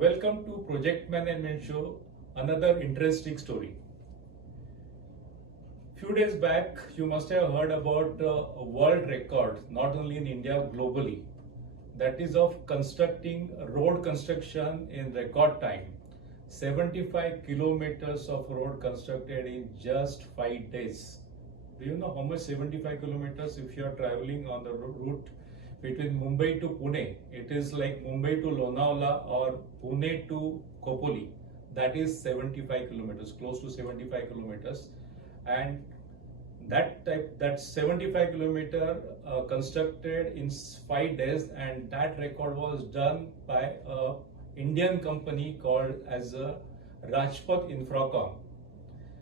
Welcome to Project Management Show, another interesting story. Few days back, you must have heard about a world record, not only in India, globally, that is of constructing road construction in record time. 75 kilometers of road constructed in just 5 days. Do you know how much 75 kilometers if you are traveling on the route between Mumbai to Pune? It is like Mumbai to Lonavala or Pune to Khopoli. That is 75 kilometers, close to 75 kilometers. And that 75 kilometer constructed in 5 days, and that record was done by a Indian company called as a Rajpath Infracom.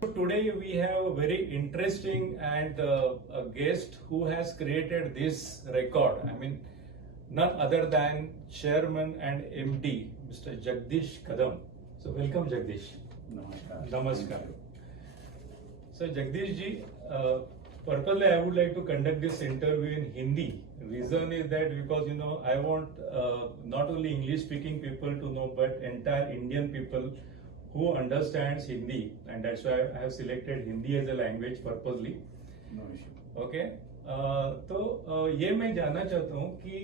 So today we have a very interesting and a guest who has created this record. I mean, none other than Chairman and MD, Mr. Jagdish Kadam. So welcome, Jagdish. Namaskar. Namaskar. So Jagdish ji, purposely I would like to conduct this interview in Hindi. Reason is that because I want not only English speaking people to know, but entire Indian people who understands Hindi, and that's why I have selected Hindi as a language purposely. No issue. Okay. तो ये मैं जानना चाहता हूँ कि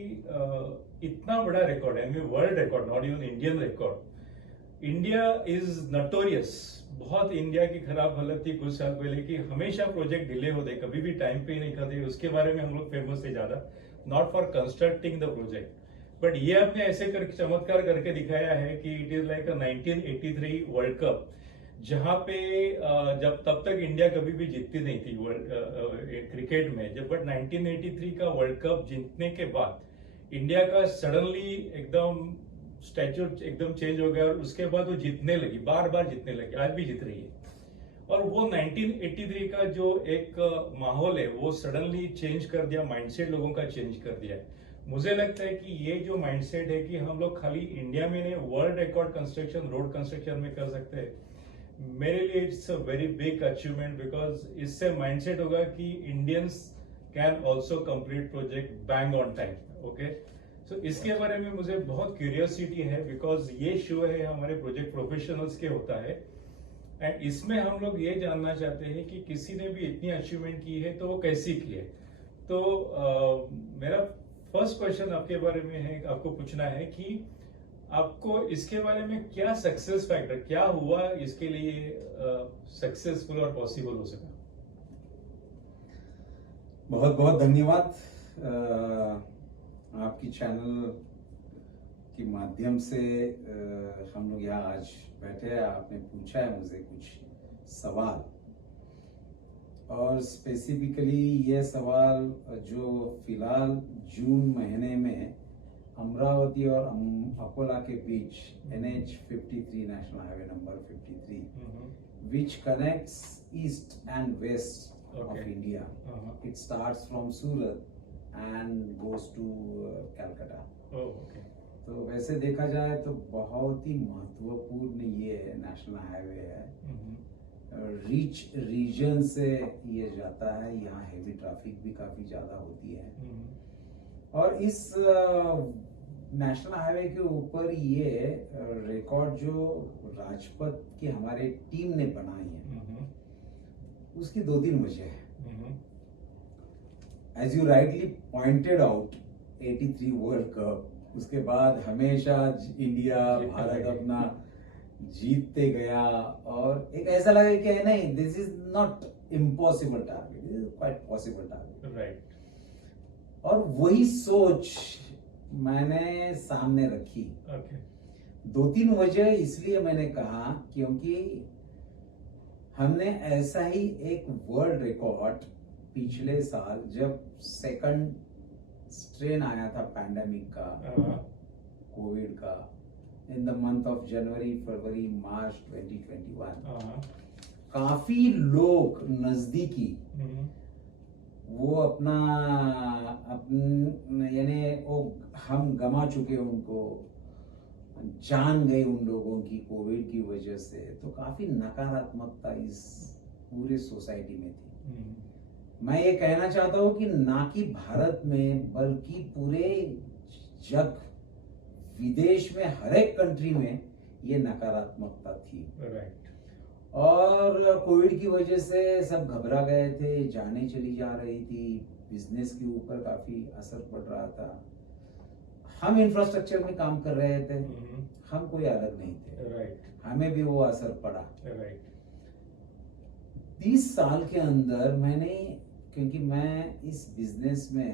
इतना बड़ा record है, world record, not even Indian record. India is notorious, बहुत इंडिया की खराब हालत थी कुछ साल पहले कि हमेशा प्रोजेक्ट डिले होते, कभी भी टाइम पे नहीं करते. उसके बारे में हम लोग फेमस थे ज्यादा, not for constructing the project. But ये आपने ऐसे करके चमत्कार करके दिखाया है कि it is like 1983 world cup, जहां पे जब तब तक इंडिया कभी भी जीतती नहीं थी क्रिकेट में. जब बट 1983 का वर्ल्ड कप जीतने के बाद इंडिया का सडनली एकदम स्टैच्यू एकदम चेंज हो गया, और उसके बाद वो जीतने लगी, बार बार जीतने लगी, आज भी जीत रही है. और वो 1983 का जो एक माहौल है वो सडनली चेंज कर दिया, माइंडसेट लोगों का चेंज कर दिया है. मुझे लगता है कि ये जो माइंडसेट है कि हम लोग खाली इंडिया में नहीं, world record construction road construction में कर सकते हैं, मेरे लिए it's a very big achievement. Because इससे माइंडसेट होगा कि Indians can also complete project bang on time. Okay, so इसके बारे में मुझे बहुत क्यूरियोसिटी है, बिकॉज ये शो है हमारे प्रोजेक्ट प्रोफेशनल्स के होता है, एंड इसमें हम लोग ये जानना चाहते हैं कि किसी ने भी इतनी अचीवमेंट की है तो वो कैसी की है. तो मेरा फर्स्ट क्वेश्चन आपके बारे में है, आपको पूछना है कि आपको इसके बारे में क्या सक्सेस फैक्टर, क्या हुआ इसके लिए सक्सेसफुल और पॉसिबल हो सका. बहुत बहुत धन्यवाद. आपकी चैनल के माध्यम से हम लोग यहाँ आज बैठे हैं. आपने पूछा है मुझे कुछ सवाल, और स्पेसिफिकली ये सवाल जो फिलहाल जून महीने में अमरावती और अकोला के बीच NH53 national highway number 53 which connects east and west of India. It starts from Surat and goes to Calcutta. तो वैसे देखा जाए तो बहुत ही महत्वपूर्ण ये नेशनल हाईवे है. रिच रीजन से ये जाता है, यहाँ हेवी ट्रैफिक भी काफी ज्यादा होती है. और इस नेशनल हाईवे के ऊपर ये रिकॉर्ड जो राजपथ की हमारे टीम ने बनाई है, उसकी 2-3 वजह है. As you rightly pointed out, 83 world cup, उसके बाद हमेशा इंडिया भारत अपना जीतते गया, और एक ऐसा लगा कि नहीं, this is not impossible target, this is quite possible target. Right. और वही सोच मैंने सामने रखी. 2-3 वजह इसलिए मैंने कहा क्योंकि हमने ऐसा ही एक वर्ल्ड रिकॉर्ड पिछले साल जब सेकंड स्ट्रेन आया था पैंडेमिक का, कोविड का, in the month of January, February, March 2021, काफी लोग नजदीकी वो अपना यानी वो हम गमा चुके, उनको जान गए उन लोगों की कोविड की वजह से. तो काफी नकारात्मकता इस पूरे सोसाइटी में थी. मैं ये कहना चाहता हूँ कि ना कि भारत में बल्कि पूरे जग विदेश में हर एक कंट्री में ये नकारात्मकता थी। राइट। और कोविड की वजह से सब घबरा गए थे, जाने चली जा रही थी, बिजनेस के ऊपर काफी असर पड़ रहा था। हम इंफ्रास्ट्रक्चर में काम कर रहे थे, हम कोई अलग नहीं थे। राइट। हमें भी वो असर पड़ा। राइट। 30 साल के अंदर मैंने, क्योंकि मैं इस बिजनेस में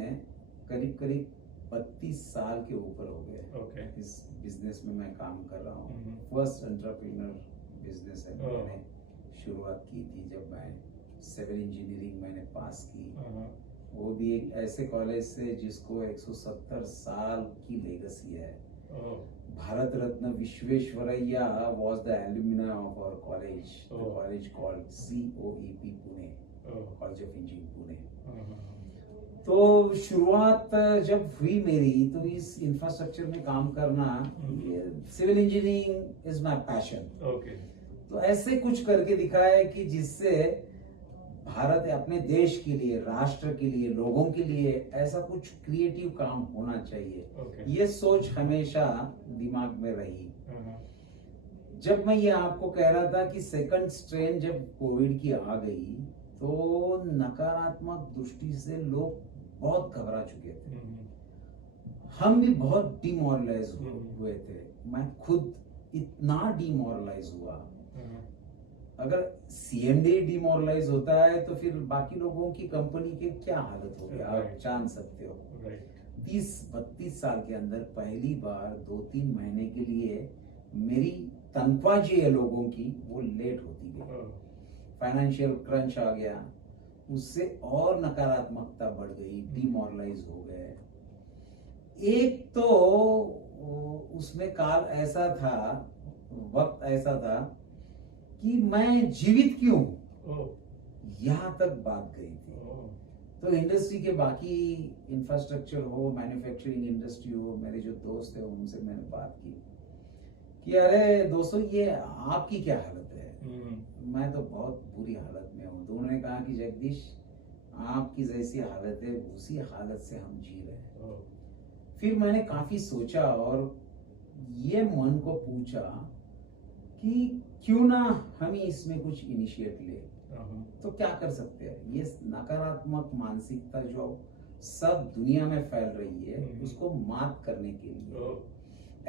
करीब करीब 32 साल के ऊपर हो गए। ओके। इस बिजनेस में मैं काम कर रहा हूँ। हम्म। फर्स्ट एंटरप्रेन्योर बिजनेस है। ओह। मैंने शुरुआत की थी जब मैं सिविल इंजीनियरिंग मैंने पास की, वो भी एक ऐसे कॉलेज से जिसको 170 साल की लेगेसी है। Bharat Ratna Visvesvaraya was the alumni of our college, the Oh. college called COEP Pune, College of Engineering Pune। तो शुरुआत जब हुई मेरी, तो इस इंफ्रास्ट्रक्चर में काम करना, civil engineering is my passion. Okay. तो ऐसे कुछ करके दिखाया कि जिससे भारत अपने देश के लिए, राष्ट्र के लिए, लोगों के लिए ऐसा कुछ क्रिएटिव काम होना चाहिए। Okay. ये सोच हमेशा दिमाग में रही। जब मैं ये आपको कह रहा था कि सेकंड स्ट्रेन जब कोविड की आ गई, तो नकारात्मक दृष्टि से लोग बहुत घबरा चुके थे। हम भी बहुत डिमोरलाइज हुए थे। मैं खुद इतना डिमोरलाइज हुआ। अगर सीएमडी डिमोरलाइज होता है तो फिर बाकी लोगों की कंपनी के क्या हालत होगी, आप जान सकते हो। 30-32 साल के अंदर पहली बार 2-3 महीने के लिए मेरी तनख्वाह जो है लोगों की, वो लेट होती गई। फाइनेंशियल क्रंच आ गया, उससे और नकारात्मकता बढ़ गई, डिमोरलाइज हो गए। एक तो उसमें काल ऐसा था, वक्त ऐसा था कि मैं जीवित क्यों, यहां तक बात गई थी। तो इंडस्ट्री के बाकी इंफ्रास्ट्रक्चर हो, मैन्युफैक्चरिंग इंडस्ट्री हो, मेरे जो दोस्त है उनसे मैंने बात की कि अरे दोस्तों, ये आपकी क्या हालत है? मैं तो बहुत बुरी हालत में हूँ। तो उन्होंने कहा कि जगदीश, आपकी जैसी हालत है, उसी हालत से हम जी रहे हैं। फिर मैंने काफी सोचा और ये मन को पूछा कि क्यों ना हम इसमें कुछ इनिशिएट ले, तो क्या कर सकते हैं? ये नकारात्मक मानसिकता जो सब दुनिया में फैल रही है, उसको मात करने के लिए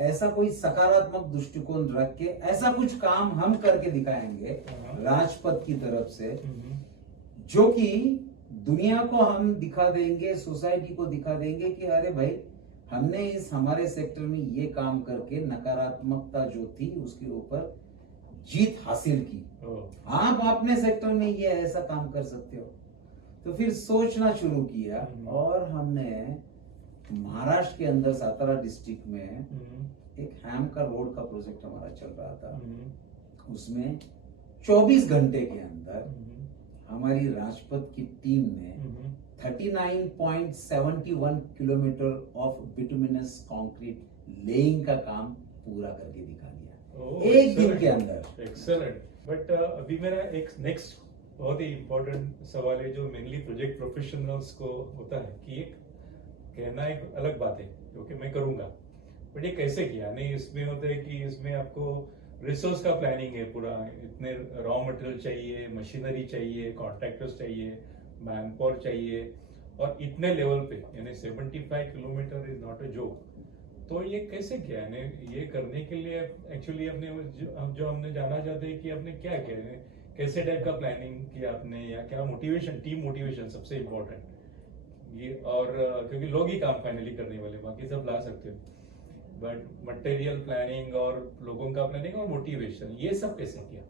ऐसा कोई सकारात्मक दृष्टिकोण रख के ऐसा कुछ काम हम करके दिखाएंगे राजपथ की तरफ से, जो कि दुनिया को हम दिखा देंगे, सोसाइटी को दिखा देंगे कि अरे भाई, हमने इस हमारे सेक्टर में ये काम करके नकारात्मकता जो थी उसके ऊपर जीत हासिल की। आप अपने सेक्टर में ये ऐसा काम कर सकते हो। तो फिर सोचना शुरू किया और हमने महाराष्ट्र के अंदर सातारा डिस्ट्रिक्ट में एक हैम का रोड का प्रोजेक्ट हमारा चल रहा था। उसमें 24 घंटे के अंदर हमारी राजपथ की टीम ने 39.71 kilometre of bituminous concrete laying का काम पूरा करके दिखा दिया एक दिन के अंदर। एक्सेलेंट। बट अभी मेरा एक नेक्स्ट बहुत ही इम्पोर्टेंट सवाल है, जो मेनली प्रोजेक्ट प्रोफेशनल्स को होता है कि एक कहना एक अलग बात है, क्योंकि मैं करूंगा, बट ये कैसे किया? नहीं, इसमें होता है कि इसमें आपको रिसोर्स का प्लानिंग है पूरा, इतने रॉ मटेरियल चाहिए, मशीनरी चाहिए, कॉन्ट्रैक्टर्स चाहिए, मैन पावर चाहिए, और इतने लेवल पे, यानी 75 kilometre is not a joke. तो ये कैसे किया? यानी ये करने के लिए एक्चुअली अपने जो हमने जानना चाहते हैं कि आपने क्या किया, कैसे टाइप का प्लानिंग किया आपने, या क्या मोटिवेशन, टीम मोटिवेशन सबसे इम्पोर्टेंट ये, और क्योंकि लोग ही काम फाइनली करने वाले, बाकी सब ला सकते हो, बट मटेरियल प्लानिंग और लोगों का प्लानिंग और मोटिवेशन, ये सब कैसे किया?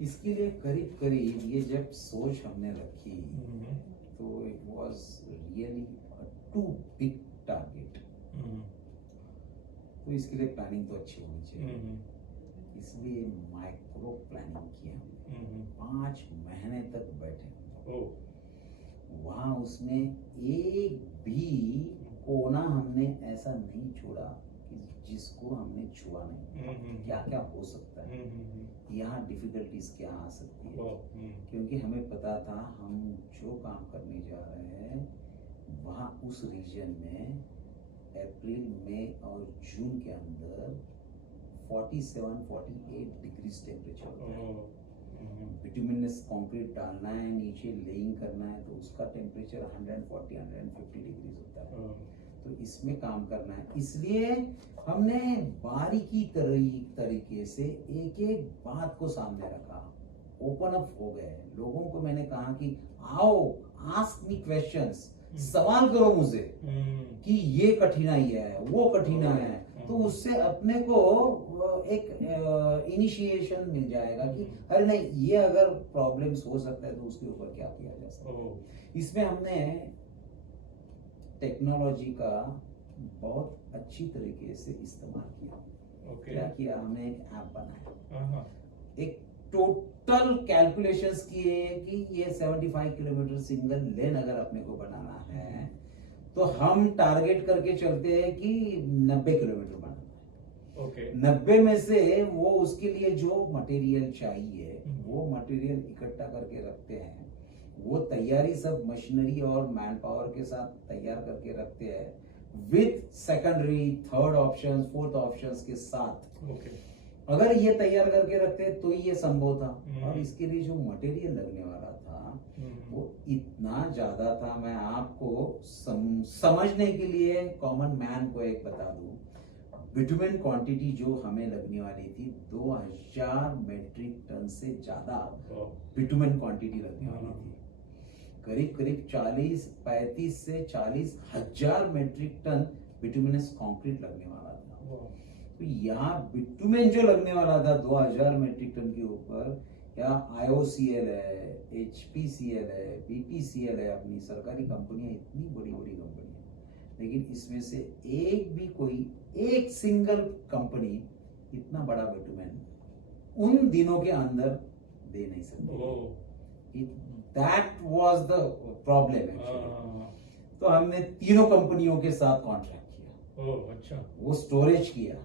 इसके लिए करीब करीब ये जब सोच हमने रखी, तो it was really too big target. तो इसके लिए प्लानिंग तो अच्छी होनी चाहिए, इसलिए माइक्रो प्लानिंग की हमने। 5 महीने तक बैठे वहां, उसमें एक भी कोना हमने ऐसा नहीं छोड़ा कि जिसको हमने छुआ नहीं। क्या क्या हो सकता है, यहाँ डिफिकल्टीज क्या आ सकती है, क्योंकि हमें पता था हम जो काम करने जा रहे हैं वहाँ उस रीजन में अप्रैल मई और जून के अंदर 47-48 डिग्रीज टेम्परेचर होता है। बिटुमिनस कंक्रीट डालना है, नीचे लेइंग करना है, तो उसका टेम्परेचर 140-150 डिग्रीज होता है। तो इसमें काम करना है, इसलिए हमने बारीकी तरीके से एक एक बात को सामने रखा, ओपन अप हो गए। लोगों को मैंने कहा कि आओ, आस्क मी क्वेश्चंस, सवाल करो मुझे कि ये कठिनाई है, वो कठिनाई है, तो उससे अपने को एक इनिशिएशन मिल जाएगा कि अरे नहीं, ये अगर प्रॉब्लम्स हो सकता है तो उसके ऊपर क्या किया जा सकता है। इसमें हमने टेक्नोलॉजी का बहुत अच्छी तरीके से इस्तेमाल किया। क्या किया, हमने एक ऐप बनाया, एक टोटल कैलकुलेशंस किए कि ये 75 किलोमीटर सिंगल लेन अगर अपने को बनाना है तो हम टारगेट करके चलते हैं कि 90 किलोमीटर बनाना है। 90 में से वो उसके लिए जो मटेरियल चाहिए वो मटेरियल इकट्ठा करके रखते हैं, वो तैयारी सब मशीनरी और मैन पावर के साथ तैयार करके रखते हैं, with secondary, third option, fourth options के साथ। अगर ये तैयार करके रखते तो ये संभव था। और इसके लिए जो मटेरियल लगने वाला था वो इतना ज्यादा था। मैं आपको समझने के लिए कॉमन मैन को एक बता दूं, बिटुमेन क्वांटिटी जो हमें लगने वाली थी 2000 मेट्रिक टन से ज्यादा बिटुमेन क्वांटिटी लगने वाली थी। करीब करीब 35 से 40 हजार मेट्रिक टन बिटुमिनस कंक्रीट लगने वाला था। तो यहाँ बिटुमेन जो लगने वाला था 2000 मेट्रिक टन के ऊपर, यहाँ IOCL है, HPCL है, BPCL है, अपनी सरकारी कंपनियां, इतनी बड़ी बड़ी कंपनियां, लेकिन इसमें से एक सिंगल कंपनी इतना बड़ा बिटुमेन उन दिनों के अंदर दे नहीं सकती। That was the problem actually. तो हमने तीनों कंपनियों के साथ कॉन्ट्रैक्ट किया। अच्छा। वो स्टोरेज किया।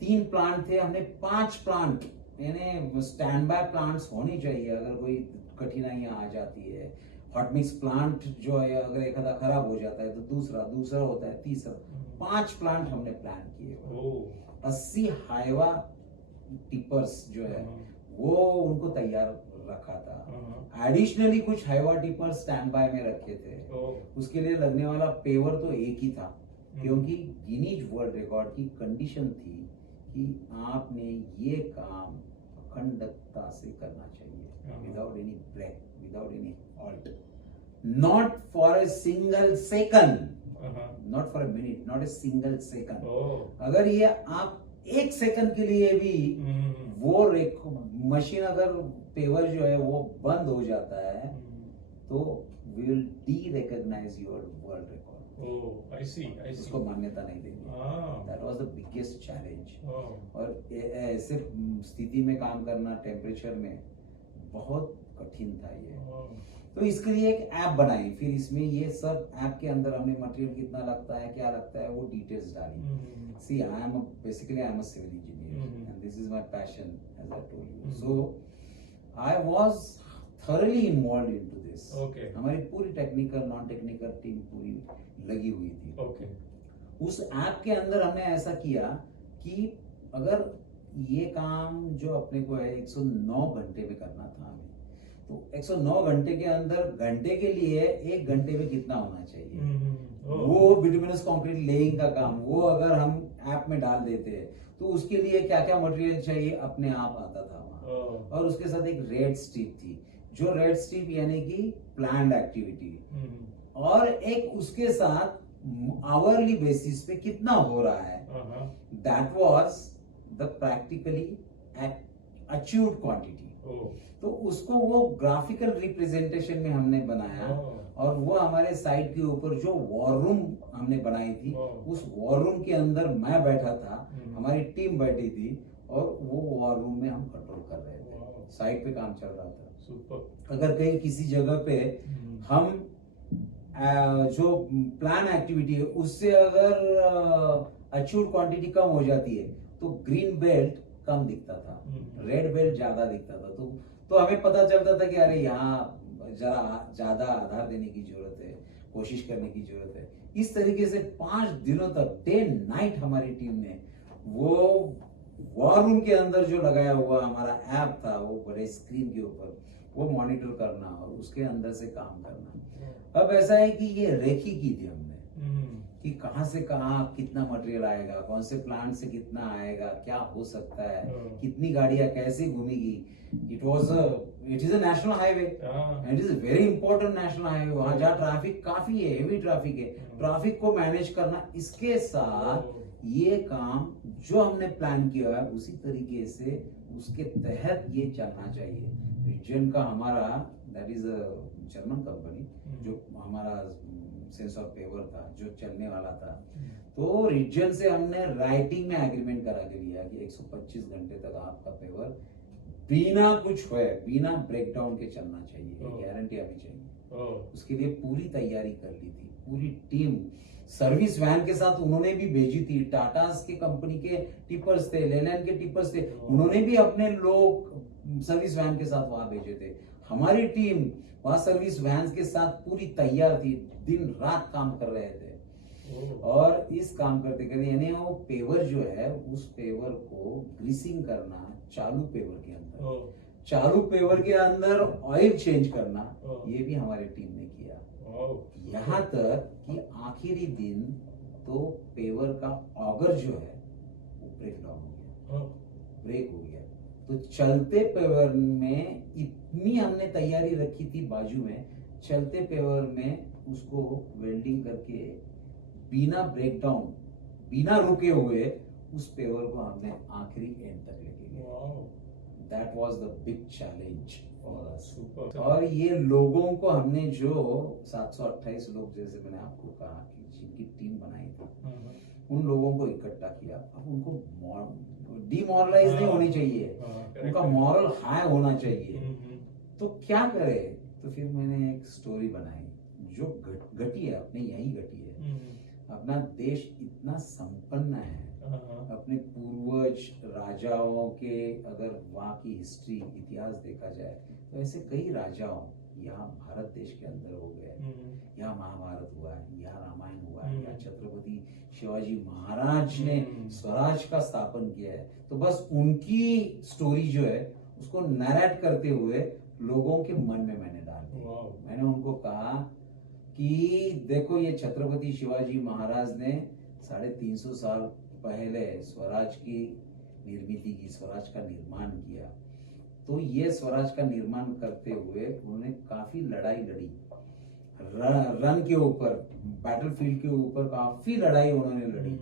3 प्लांट थे, हमने 5 प्लांट, यानी स्टैंड बाय प्लांट्स होनी चाहिए अगर कोई कठिनाइयां आ जाती है। हॉट मिक्स प्लांट जो है अगर एक आधा खराब हो जाता है तो दूसरा होता है, तीसरा। 5 प्लांट हमने प्लान किए। 80 हाइवा टिपर्स जो है वो उनको तैयार रखा था। एडिशनली कुछ हाइवा टिपर स्टैंड बाय में रखे थे। उसके लिए लगने वाला पेवर तो एक ही था, क्योंकि गिनीज वर्ल्ड रिकॉर्ड की कंडीशन थी कि आपने ये काम अखंडता से करना चाहिए, without any break, without any halt, not for a single second, not for a minute, not a single second. अगर ये आप 1 सेकंड के लिए भी वो मशीन, अगर पेवर जो है वो बंद हो जाता है तो we will derecognise your world record. I see. उसको मान्यता नहीं देंगे। That was the biggest challenge। और ऐसे स्थिति में काम करना टेम्परेचर में बहुत कठिन था ये। तो इसके लिए एक ऐप बनाई, फिर इसमें ये सब ऐप के अंदर हमने मटेरियल कितना लगता है, क्या लगता है, वो डिटेल्स डाली। See, basically I am a civil engineer and this is my passion, as I told you। So I was thoroughly involved into this। हमारी पूरी टेक्निकल नॉन टेक्निकल टीम पूरी लगी हुई थी। उस ऐप के अंदर हमने ऐसा किया कि अगर ये काम जो अपने को है 109 घंटे में करना था हमें, तो 109 घंटे के अंदर घंटे के लिए 1 घंटे में कितना होना चाहिए, वो बिटुमिनस कंक्रीट लेइंग का काम वो अगर हम ऐप में डाल देते तो उसके लिए क्या क्या मटेरियल चाहिए अपने आप आता था वहाँ। और उसके साथ एक रेड स्ट्रिप थी, जो रेड स्ट्रिप यानी कि प्लान्ड एक्टिविटी, और एक उसके साथ आवरली बेसिस पे कितना हो रहा है, that was the practically achieved quantity. तो उसको वो ग्राफिकल रिप्रेजेंटेशन में हमने बनाया, और वो हमारे साइट के ऊपर जो वॉर रूम हमने बनाई थी, उस वॉर रूम के अंदर मैं बैठा था, हमारी टीम बैठी थी, और वो वॉर रूम में हम कंट्रोल कर रहे थे। साइट पे काम चल रहा था। सुपर। अगर कहीं किसी जगह पे हम जो प्लान एक्टिविटी है उससे अगर अचीव्ड क्वांटिटी कम हो जाती है तो ग्रीन बेल्ट कम दिखता था, रेड बेल्ट ज्यादा दिखता था। तो हमें पता चलता था कि अरे यहाँ जरा ज्यादा आधार देने की जरूरत है, कोशिश करने की जरूरत है। इस तरीके से 5 दिनों तक डे नाइट हमारी टीम ने वो वॉर रूम के अंदर जो लगाया हुआ हमारा ऐप था, वो बड़े स्क्रीन के ऊपर वो मॉनिटर करना और उसके अंदर से काम करना। अब ऐसा है कि ये रेखी की थी हमने कि कहां से कहां कितना मटेरियल आएगा, कौन से प्लांट से कितना आएगा, क्या हो सकता है, कितनी गाड़ियां कैसे घूमेगी। It is a national highway and it is a very important national highway. वहां जहाँ ट्रैफिक काफी है, हेवी ट्रैफिक है, ट्रैफिक को मैनेज करना, इसके साथ ये काम जो हमने प्लान किया है उसी तरीके से उसके तहत ये चलना चाहिए। रीजन का हमारा that is a German company, जो हमारा सेंस ऑफ पेवर था जो चलने वाला था, तो रीजन से हमने राइटिंग में एग्रीमेंट करा के लिया कि 125 घंटे तक आपका पेवर बिना कुछ हुए, बिना ब्रेकडाउन के चलना चाहिए, गारंटी आनी चाहिए। उसके लिए पूरी तैयारी कर ली थी, पूरी टीम सर्विस वैन के साथ उन्होंने भी भेजी थी। टाटास के कंपनी के टिपर्स थे, लेलैंड के टिपर्स थे, उन्होंने भी अपने लोग सर्विस वैन के साथ वहां भेजे थे। हमारी टीम वहां सर्विस वैन के साथ पूरी तैयार थी, दिन रात काम कर रहे थे। और इस काम करते करते यानी वो पेवर जो है उस पेवर को ग्रीसिंग करना, चालू पेवर के अंदर, चालू पेवर के अंदर ऑयल चेंज करना, ये भी हमारी टीम ने किया। यहाँ तक कि आखिरी दिन तो पेवर का ऑगर जो है वो ब्रेक डाउन हो गया, ब्रेक हो गया। तो चलते पेवर में इतनी हमने तैयारी रखी थी, बाजू में चलते पेवर में उसको वेल्डिंग करके बिना ब्रेकडाउन, बिना रुके हुए उस पेवर को हमने आखिरी एंड तक लेके गए। That was the big challenge for us. और ये लोगों को हमने जो 728 लोग, जैसे मैंने आपको कहा कि जिनकी टीम बनाई थी, उन लोगों को इकट्ठा किया। अब उनको डिमोरलाइज नहीं होनी चाहिए, उनका मॉरल हाई होना चाहिए। तो क्या करे, तो फिर मैंने एक स्टोरी बनाई जो घटी है, अपने यही घटी है। अपना देश इतना संपन्न है, अपने पूर्वज राजाओं के अगर वहाँ की हिस्ट्री, इतिहास देखा जाए तो ऐसे कई राजाओं यहाँ भारत देश के अंदर हो गए। यहाँ महाभारत हुआ है, यहाँ रामायण हुआ है, यहाँ छत्रपति शिवाजी महाराज ने स्वराज का स्थापन किया है। तो बस उनकी स्टोरी जो है उसको नरेट करते हुए लोगों के मन में मैंने डाल दिया। मैंने उनको कहा कि देखो, ये छत्रपति शिवाजी महाराज ने 350 साल पहले स्वराज की निर्मित की, स्वराज का निर्माण किया। तो ये स्वराज का निर्माण करते हुए उन्होंने काफी लड़ाई लड़ी, रन के ऊपर, बैटलफील्ड के ऊपर काफी लड़ाई उन्होंने लड़ी।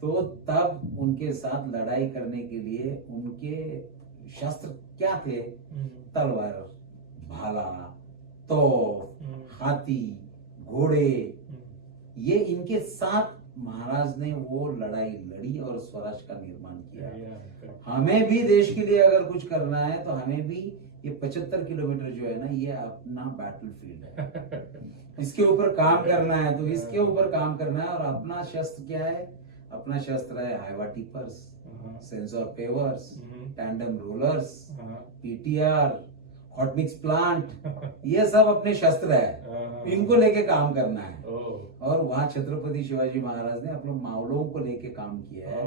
तो तब उनके साथ लड़ाई करने के लिए उनके शस्त्र क्या थे? तलवार, भाला, तोप, हाथी, घोड़े, ये इनके साथ महाराज ने वो लड़ाई लड़ी और स्वराज का निर्माण किया। हमें भी देश के लिए अगर कुछ करना है तो हमें भी ये 75 किलोमीटर जो है ना, ये अपना बैटलफील्ड है, इसके ऊपर काम करना है। तो इसके ऊपर काम करना है। और अपना शस्त्र क्या है? अपना शस्त्र है Hyva tippers, sensor pavers, tandem rollers, PTR, hot mix plant, ये सब अपने शस्त्र है, इनको लेके काम करना है। और वहाँ छत्रपति शिवाजी महाराज ने अपने मावलों को लेके काम किया है।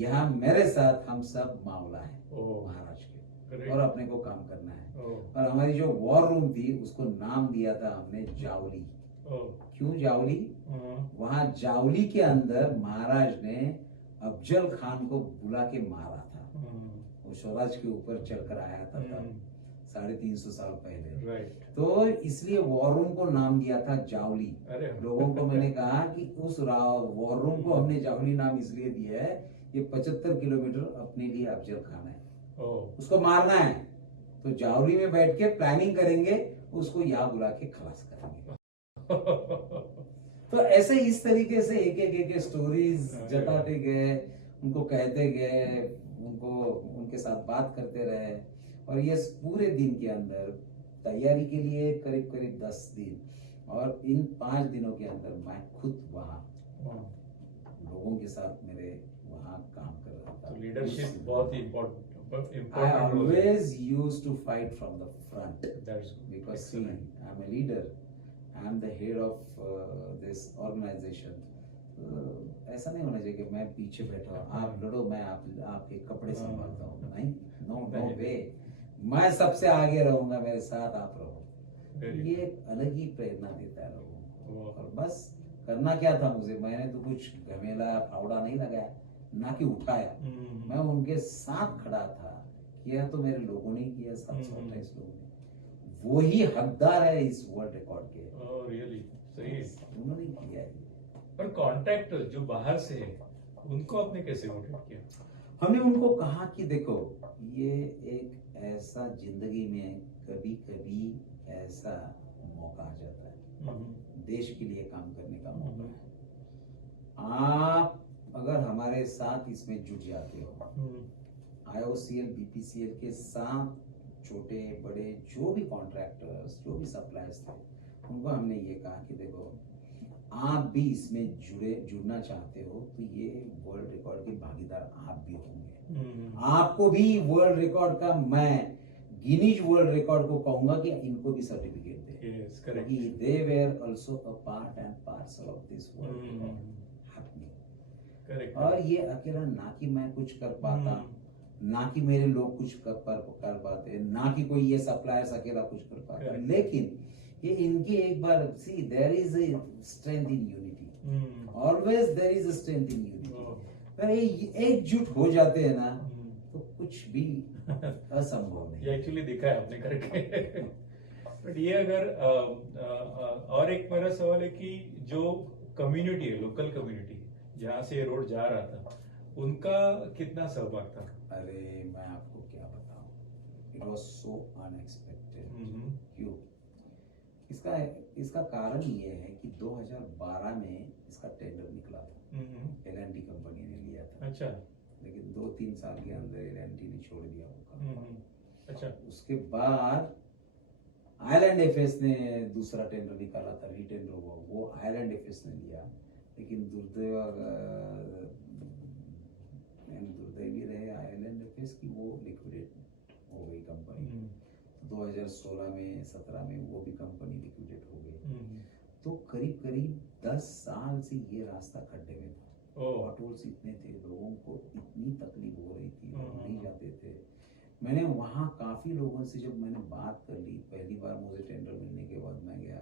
यहाँ मेरे साथ हम सब मावला है महाराज के, और अपने को काम करना है। और हमारी जो वॉर रूम थी उसको नाम दिया था हमने जावली। क्यों जावली? वहाँ जावली के अंदर महाराज ने अफजल खान को बुला के मारा था। वो स्वराज के ऊपर चढ़कर आया था तब 350 साल पहले। तो इसलिए वॉर रूम को नाम दिया था जावली। लोगों को मैंने कहा कि उस वॉर रूम को हमने जावली नाम इसलिए दिया है, ये 75 किलोमीटर अपने लिए अफजल खान है, उसको मारना है। तो जावली में बैठ के प्लानिंग करेंगे, उसको यहाँ बुला के खलास करेंगे। तो ऐसे इस तरीके से एक स्टोरीज जताते गए, उनको कहते गए, उनको उनके साथ बात करते रहे। और ये पूरे दिन के अंदर तैयारी के लिए करीब 10 दिन, और इन 5 दिनों के अंदर मैं खुद वहाँ लोगों के साथ मेरे वहाँ काम कर रहा था। लीडरशिप बहुत ही important. I always used to fight from the front because see, I'm a leader I am the head of this organisation, ऐसा नहीं होना चाहिए कि मैं पीछे बैठा हूँ, आप लड़ो, मैं आपके कपड़े संभालता हूँ, नहीं, नो नो वे, मैं सबसे आगे रहूंगा, मेरे साथ आप रहो। ये एक अलग ही प्रेरणा देता है लोगों को। और बस करना क्या था मुझे, मैंने तो कुछ घमेला फावड़ा नहीं लगाया, ना कि उठाया, मैं उनके साथ खड़ा था। किया तो मेरे लोगों ने किया, 728 लोगों ने, वो ही हकदार है इस वर्ल्ड रिकॉर्ड के। रियली सही है। उन्होंने किया है। पर कांटेक्ट जो बाहर से है उनको आपने कैसे मोटिवेट किया? हमने उनको कहा कि देखो, ये एक ऐसा जिंदगी में कभी कभी ऐसा मौका आ जाता है, देश के लिए काम करने का मौका है। आप अगर हमारे साथ इसमें जुट जाते हो, IOCL BPCL के साथ छोटे बड़े जो भी कॉन्ट्रैक्टर्स, जो भी सप्लायर्स थे, उनको हमने ये कहा कि देखो, आप भी इसमें जुड़ना चाहते हो तो ये वर्ल्ड रिकॉर्ड के भागीदार आप भी होंगे। आपको भी वर्ल्ड रिकॉर्ड का, मैं गिनीज वर्ल्ड रिकॉर्ड को कहूंगा कि इनको भी सर्टिफिकेट दे, क्योंकि they were also a part and parcel of this world happening. और ये अकेला ना कि मैं कुछ कर पाता, ना कि मेरे लोग कुछ कर पाते, ना कि कोई ये सप्लायर्स अकेला कुछ कर पाता, लेकिन ये इनकी एक बार, see there is a strength in unity, always there is a strength in unity. पर एकजुट हो जाते हैं ना तो कुछ भी असंभव नहीं। ये एक्चुअली दिखा है आपने करके। बट ये अगर और एक मेरा सवाल है कि जो कम्युनिटी है, लोकल कम्युनिटी जहाँ से ये रोड जा रहा था, उनका कितना सहभाग था? अरे मैं आपको क्या बताऊं, इट वाज सो अनएक्सपेक्टेड। क्यों? इसका कारण ये है कि 2012 में इसका टेंडर निकला था, L&T कंपनी ने लिया था। अच्छा। लेकिन 2-3 साल के अंदर L&T ने छोड़ दिया वो काम। अच्छा। उसके बाद आइलैंड एफएस ने दूसरा टेंडर निकाला था, रीटेंडर हुआ, वो आइलैंड एफएस ने लिया, लेकिन दुर्दैवी रहे आइलैंड एफएस की, वो लिक्विडेट हो गई कंपनी। 2016 में 17 में वो भी कंपनी लिक्विडेट हो गई। तो करीब करीब 10 साल से ये रास्ता खड्डे में था। पॉटहोल्स इतने थे, लोगों को इतनी तकलीफ हो रही थी, लोग नहीं जाते थे। मैंने वहाँ काफी लोगों से जब मैंने बात कर ली, पहली बार मुझे टेंडर मिलने के बाद मैं गया,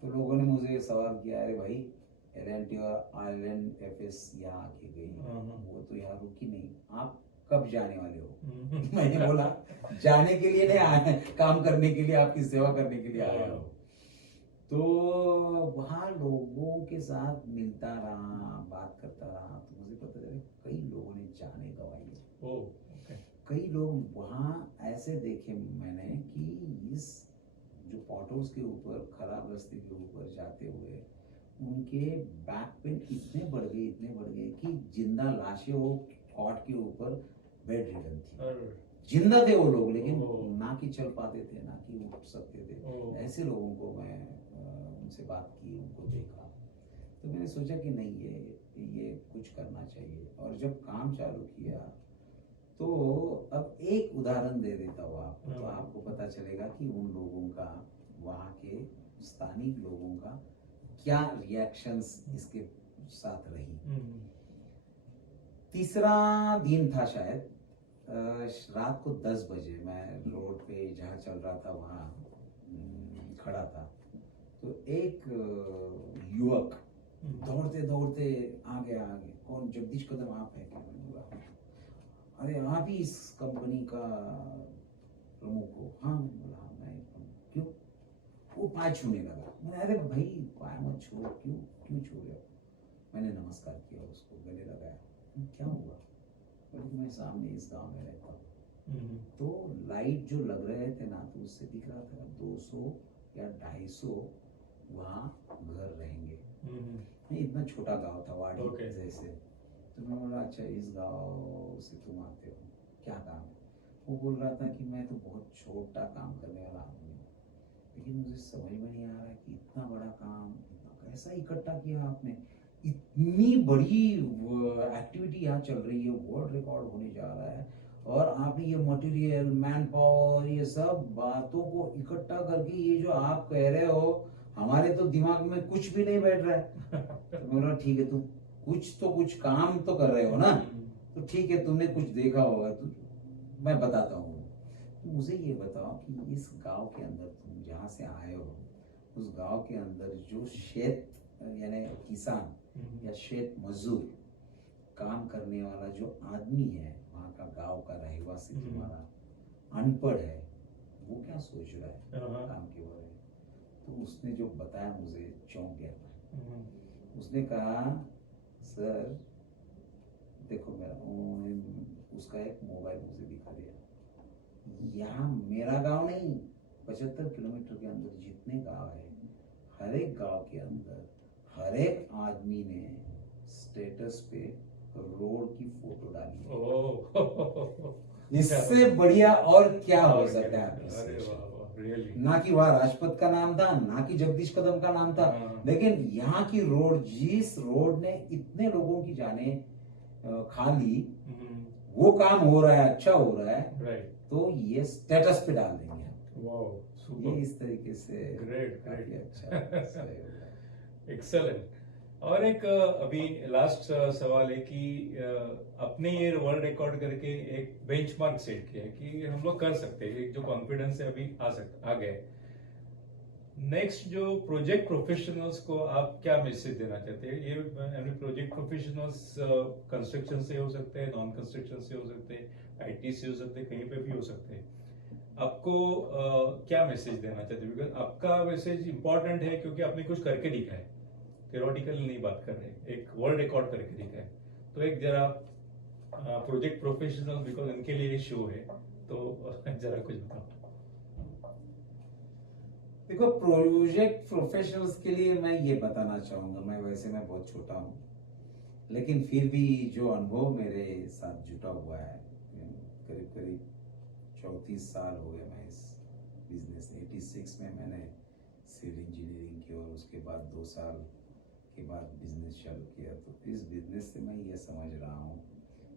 तो लोगों ने मुझे सवाल किया, अरे भाई L&T और आइलैंड एफएस यहाँ आके गई, वो तो यहाँ रुकी नहीं, आप कब जाने वाले हो? मैंने बोला जाने के लिए नहीं आया, काम करने के लिए, आपकी सेवा करने के लिए आया हो। तो वहाँ लोगों के साथ मिलता रहा, बात करता रहा, तो मुझे पता चला कई लोगों ने जाने गंवाई है। कई लोग वहाँ ऐसे देखे मैंने कि इस जो पॉटोस के ऊपर, खराब रास्ते के ऊपर जाते हुए उनके बैक पेन इतने बढ़ गए कि जिंदा लाशें वो कॉट के ऊपर बेड रिडन थी। जिंदा थे वो लोग, लेकिन ना कि चल पाते थे, ना कि उठ सकते थे। ऐसे लोगों को मैं उनसे बात की, उनको देखा, तो मैंने सोचा कि नहीं, ये कुछ करना चाहिए। और जब काम चालू किया, तो अब एक उदाहरण दे देता हूँ आपको, तो आपको पता चलेगा कि उन लोगों का, वहाँ के स्थानिक लोगों का क्या रिएक्शंस इसके साथ रही। तीसरा दिन था शायद, रात को 10 बजे मैं रोड पे जहाँ चल रहा था वहाँ खड़ा था, तो एक युवक दौड़ते दौड़ते आगे, कौन? जगदीश कदम आप है क्या? मैंने बोला अरे आप ही इस कंपनी का प्रमुख हो? हाँ। मैंने बोला हाँ मैं। क्यों? वो पाय छूने लगा। मैंने अरे भाई पाय मत छू, क्यों छू रहे हो? मैंने नमस्कार किया, उसको गले लगाया। क्या हुआ? बोले मैं सामने इस गांव में रहता हूँ, तो लाइट जो लग रहे थे ना, तो उससे दिख रहा था 200 या 250 वहाँ घर रहेंगे। नहीं, इतना छोटा गांव था, वाड़ी जैसे। तो मैं बोला अच्छा, इस गांव से तुम आते हो, क्या काम है? वो बोल रहा था कि मैं तो बहुत छोटा काम करने वाला आदमी हूँ, लेकिन मुझे समझ में नहीं आ रहा है कि इतना बड़ा काम कैसा इकट्ठा किया आपने। इतनी बड़ी एक्टिविटी यहाँ चल रही है, वर्ल्ड रिकॉर्ड होने जा रहा है, और आपने ये मटेरियल, मैन पावर, ये सब बातों को इकट्ठा करके ये जो आप कह रहे हो, हमारे तो दिमाग में कुछ भी नहीं बैठ रहा है। तो बोला ठीक है, तुम कुछ काम तो कर रहे हो ना, तो ठीक है, तुमने कुछ देखा होगा तो मैं बताता हूँ। तो मुझे ये बताओ कि इस गांव के अंदर तुम जहाँ से आए हो, उस गांव के अंदर जो शेत यानी किसान या शेत मजदूर काम करने वाला जो आदमी है, वहाँ का गांव का रहवासी तुम्हारा अनपढ़ है, वो क्या सोच रहा है काम के बारे में? तो उसने जो बताया मुझे चौंक गया था। उसने कहा सर देखो, उसका एक मोबाइल मुझे दिखा दिया, यहाँ मेरा गांव नहीं, 75 किलोमीटर के अंदर जितने गांव है, हर एक गांव के अंदर हर एक आदमी ने स्टेटस पे रोड की फोटो डाली है। इससे बढ़िया और क्या हो सकता है? अरे वाह, रियली। ना कि वहाँ राजपथ का नाम था, ना कि जगदीश कदम का नाम था, लेकिन यहाँ की रोड, जिस रोड ने इतने लोगों की जाने खा ली, वो काम हो रहा है, अच्छा हो रहा है, राइट। तो ये स्टेटस पे डाल देंगे। वाओ, ये सुपर, इस तरीके से ग्रेट, काफी ग्रेट, अच्छा सही हो गया। एक्सेलेंट। और एक अभी लास्ट सवाल है कि अपने ये वर्ल्ड रिकॉर्ड करके एक बेंचमार्क सेट किया है कि हम लोग कर सकते हैं, एक जो कॉन्फिडेंस है अभी आ गए। नेक्स्ट जो प्रोजेक्ट प्रोफेशनल्स को आप क्या मैसेज देना चाहते हैं? ये प्रोजेक्ट प्रोफेशनल्स कंस्ट्रक्शन से हो सकते हैं, नॉन कंस्ट्रक्शन से हो सकते हैं, आईटी से हो सकते हैं, कहीं पे भी हो सकते हैं। आपको क्या मैसेज देना चाहते हैं? बिकॉज आपका मैसेज इंपॉर्टेंट है क्योंकि आपने कुछ करके दिखा है, थियोरेटिकल नहीं बात कर रहे, एक वर्ल्ड रिकॉर्ड करके दिखा है। तो एक जरा प्रोजेक्ट प्रोफेशनल, बिकॉज इनके लिए ये शो है, तो जरा कुछ बताओ। देखो, प्रोजेक्ट प्रोफेशनल्स के लिए मैं ये बताना चाहूंगा, मैं बहुत छोटा हूँ, लेकिन फिर भी जो अनुभव मेरे साथ जुटा हुआ है, करीब करीब 34 साल हो गए मैं इस बिजनेस। 86 में मैंने सिविल इंजीनियरिंग की और उसके बाद 2 साल के बाद बिजनेस चालू किया। तो इस बिजनेस से मैं ये समझ रहा हूँ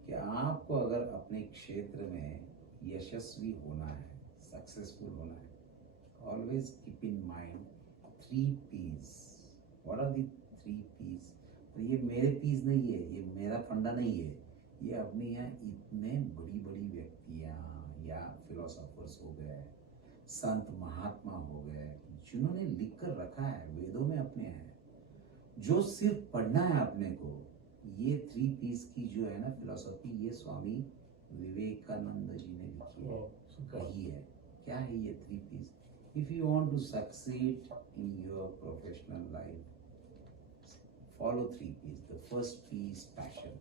कि आपको अगर अपने क्षेत्र में यशस्वी होना है, सक्सेसफुल होना है, always keep in mind 3 P's. What are the 3 P's? और ये मेरे पीस नहीं है, ये मेरा फंडा नहीं है, ये अपने यहाँ इतने बड़ी बड़ी व्यक्तियाँ या फिलोसोफर्स हो गए, संत महात्मा हो गए, जिन्होंने लिख कर रखा है, वेदों में अपने है, जो सिर्फ पढ़ना है अपने को। ये 3 P's की जो है ना फिलोसॉफी, ये स्वामी विवेकानंद जी ने लिखी है, कही है। क्या है ये 3 P's? If you want to succeed in your professional life, follow 3 P's. The first P is passion.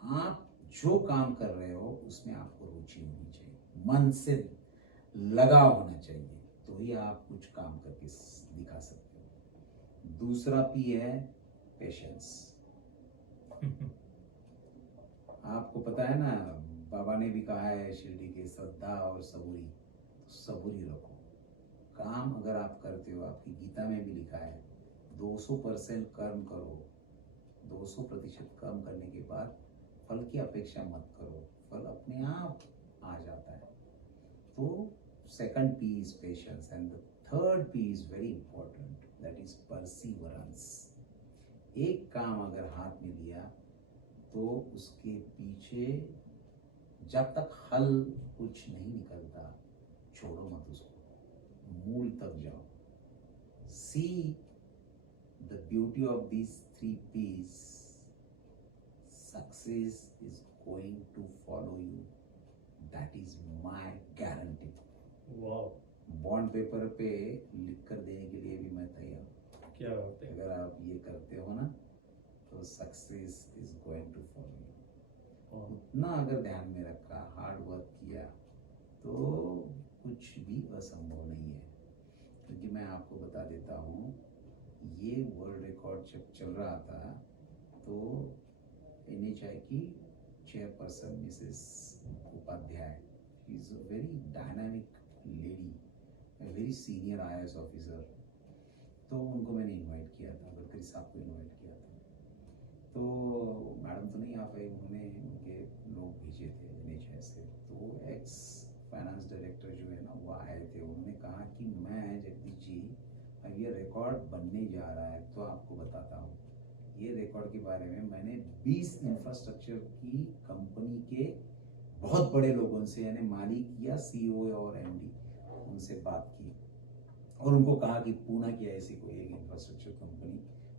आप जो काम कर रहे हो उसमें आपको रुचि होनी चाहिए, मन से लगाव होना चाहिए, तो ही आप कुछ काम करके दिखा सकते हो। दूसरा P है पेशेंस। आपको पता है ना, बाबा ने भी कहा है शिरडी के, श्रद्धा और सबूरी, सबूरी रखो। काम अगर आप करते हो, आपकी गीता में भी लिखा है 200% कर्म करो, 200% कर्म करने के बाद फल की अपेक्षा मत करो, फल अपने आप आ जाता है। तो second P is patience and the third P is very important, that is perseverance. एक काम अगर हाथ में लिया तो उसके पीछे जब तक हल कुछ नहीं निकलता, छोड़ो मत उसको, मूल तक जाओ। See the beauty of these 3 P's, success is going to follow you, that is my guarantee. Bond paper पे लिख कर देने के लिए भी मैं तैयार हूँ। क्या बात है। अगर आप ये करते हो ना, तो success is going to follow you. उतना अगर ध्यान में रखा, हार्ड वर्क किया, तो कुछ भी असंभव नहीं है। क्योंकि मैं आपको बता देता हूँ, ये वर्ल्ड रिकॉर्ड जब चल रहा था तो NHI की chairperson Mrs Upadhyay, she is a very dynamic lady, very senior IAS officer, तो उनको मैंने इनवाइट किया था, गडकरी साहब को इनवाइट किया था। तो मैडम तो नहीं आ पाई, उन्होंने उनके लोग भेजे थे NHI से, तो एक्स फाइनेंस डायरेक्टर जो है ना वो आए थे, उन्होंने कहा कि मैं जगदीश जी अब ये रिकॉर्ड बनने जा रहा है तो आपको बताता हूँ, ये रिकॉर्ड के बारे में मैंने 20 इंफ्रास्ट्रक्चर की कंपनी के बहुत बड़े लोगों से, यानी मालिक या सीईओ और एमडी, उनसे बात की और उनको कहा कि पूना की ऐसी कोई एक infrastructure company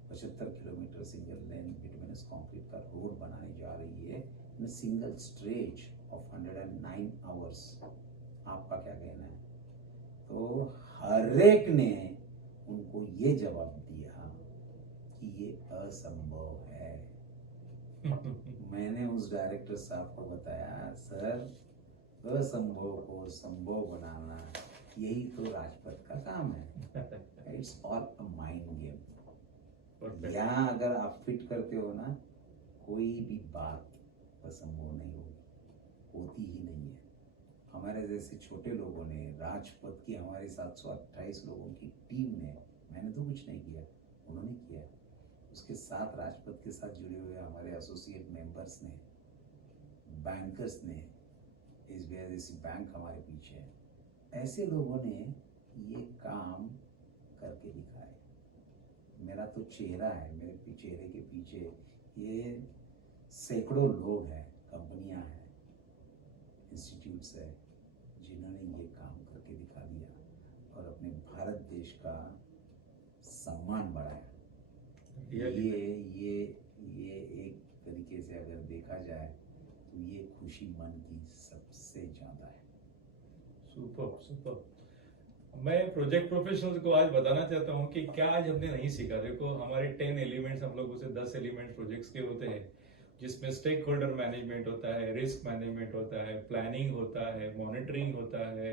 75 kilometre single lane bituminous concrete का रोड बनाने जा रही है in single stretch of 109 hours. आपका क्या कहना है? तो हर एक ने उनको ये जवाब दिया कि ये असंभव है। मैंने उस डायरेक्टर साहब को बताया, सर असंभव को संभव बनाना यही तो राजपथ का काम है। It's all a mind game. यहाँ अगर आप फिट करते हो ना, कोई भी बात असंभव नहीं होगी, होती ही नहीं है। हमारे जैसे छोटे लोगों ने, राजपथ की हमारे 728 लोगों की टीम ने, मैंने तो कुछ नहीं किया, उन्होंने किया। उसके साथ राजपथ के साथ जुड़े हुए हमारे एसोसिएट मेंबर्स ने, बैंकर्स ने, एसबीआई जैसी बैंक हमारे पीछे है, ऐसे लोगों ने ये काम करके दिखाया। मेरा तो चेहरा है, मेरे चेहरे के पीछे ये सैकड़ों लोग हैं, कंपनियां हैं, इंस्टीट्यूट्स है, जिन्होंने ये काम करके दिखा दिया और अपने भारत देश का सम्मान बढ़ाया। ये एक तरीके से अगर देखा जाए तो ये खुशी मन की सबसे ज्यादा है। Super super. मैं प्रोजेक्ट प्रोफेशनल्स को आज बताना चाहता हूँ कि क्या आज हमने नहीं सीखा। देखो, हमारे 10 एलिमेंट्स, हम लोगों से 10 एलिमेंट प्रोजेक्ट्स के होते हैं, जिसमें स्टेक होल्डर मैनेजमेंट होता है, रिस्क मैनेजमेंट होता है, प्लानिंग होता है, मॉनिटरिंग होता है,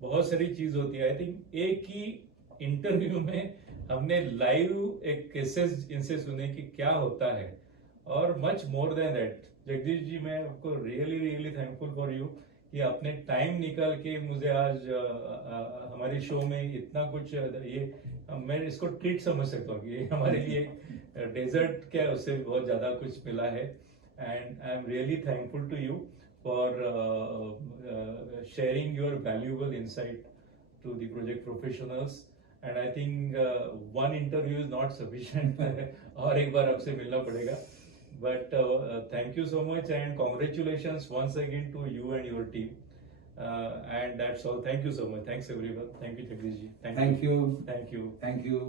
बहुत सारी चीज होती है। आई थिंक एक ही इंटरव्यू में हमने लाइव एक केसेस इनसे सुने कि क्या होता है, और much more than that. Jagdish ji, मैं आपको really really thankful for you कि आपने टाइम निकाल के मुझे आज हमारे शो में इतना कुछ, ये मैं इसको ट्रीट समझ सकता हूँ कि ये हमारे लिए डेजर्ट क्या है, उससे बहुत ज्यादा कुछ मिला है। And I am really thankful to you for sharing your valuable insight to the project professionals. And I think one interview is not sufficient. और एक बार आपसे मिलना पड़ेगा। But thank you so much and congratulations once again to you and your team. And that's all. Thank you so much. Thanks everyone. Thank you, Jagdish ji. Thank you. Thank you. Thank you.